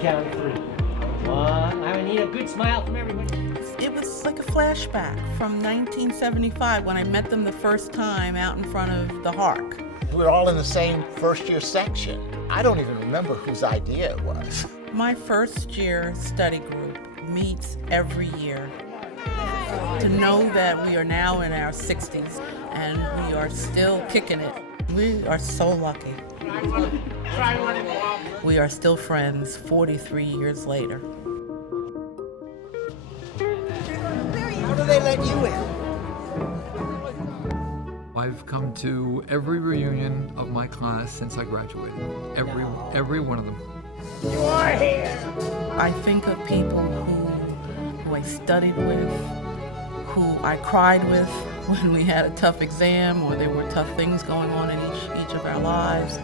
count 3. One. I need a good smile from everybody. It was like a flashback from 1975 when I met them the first time out in front of the Hark. We were all in the same first-year section. I don't even remember whose idea it was. My first-year study group meets every year. To know that we are now in our 60s and we are still kicking it, we are so lucky. We are still friends 43 years later. How do they let you in? I've come to every reunion of my class since I graduated. Every one of them. You are here. I think of people who I studied with, who I cried with when we had a tough exam or there were tough things going on in each of our lives.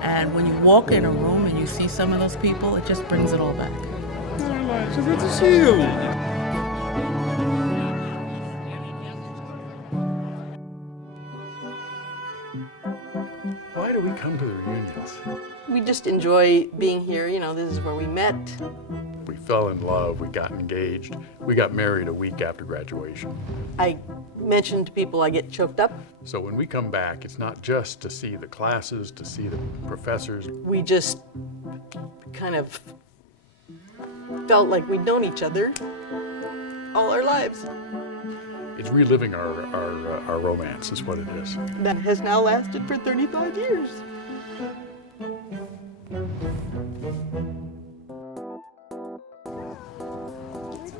And when you walk in a room and you see some of those people, it just brings it all back. It's so good to see you. Why do we come to the reunions? We just enjoy being here. You know, this is where we met. We fell in love, we got engaged, we got married a week after graduation. I mentioned to people I get choked up. So when we come back, it's not just to see the classes, to see the professors. We just kind of felt like we'd known each other all our lives. It's reliving our romance is what it is. That has now lasted for 35 years.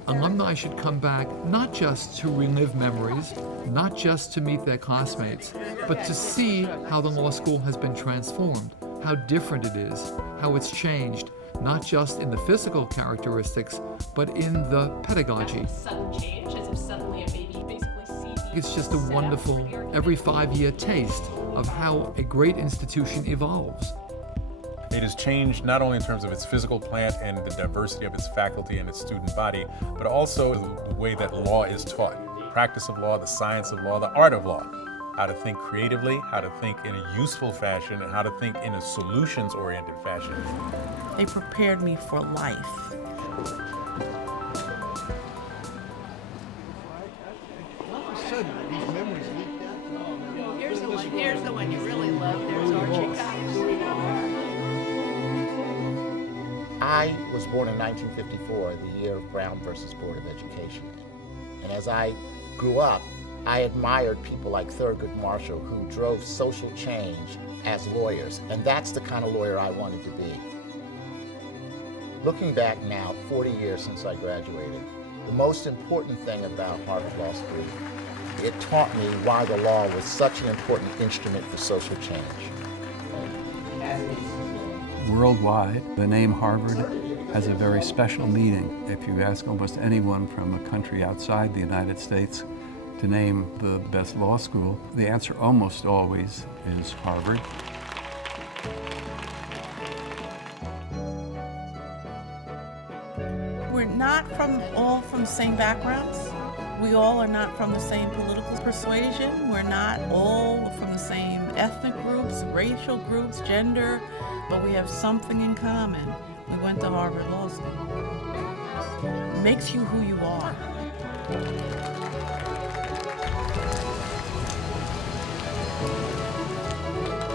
Alumni should come back not just to relive memories, not just to meet their classmates, but to see how the law school has been transformed, how different it is, how it's changed, not just in the physical characteristics, but in the pedagogy. Sudden change, as if suddenly a baby basically sees. It's just a wonderful, every 5-year taste of how a great institution evolves. It has changed not only in terms of its physical plant and the diversity of its faculty and its student body, but also the way that law is taught. Practice of law, the science of law, the art of law. How to think creatively, how to think in a useful fashion, and how to think in a solutions-oriented fashion. They prepared me for life. Here's the one you really love. There's Archie Cox. I was born in 1954, the year of Brown versus Board of Education. And as I grew up, I admired people like Thurgood Marshall who drove social change as lawyers, and that's the kind of lawyer I wanted to be. Looking back now, 40 years since I graduated, the most important thing about Harvard Law School, it taught me why the law was such an important instrument for social change. Worldwide, the name Harvard has a very special meaning. If you ask almost anyone from a country outside the United States to name the best law school, the answer almost always is Harvard. We're not all from the same backgrounds. We all are not from the same political persuasion. We're not all from the same ethnic groups, racial groups, gender, but we have something in common. We went to Harvard Law School. It makes you who you are.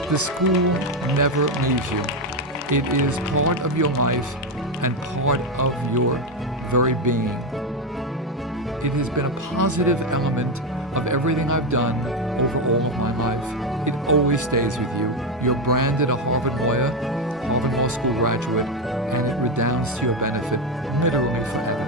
The school never leaves you. It is part of your life and part of your very being. It has been a positive element of everything I've done over all of my life. It always stays with you. You're branded a Harvard lawyer, Harvard Law School graduate, and it redounds to your benefit literally forever.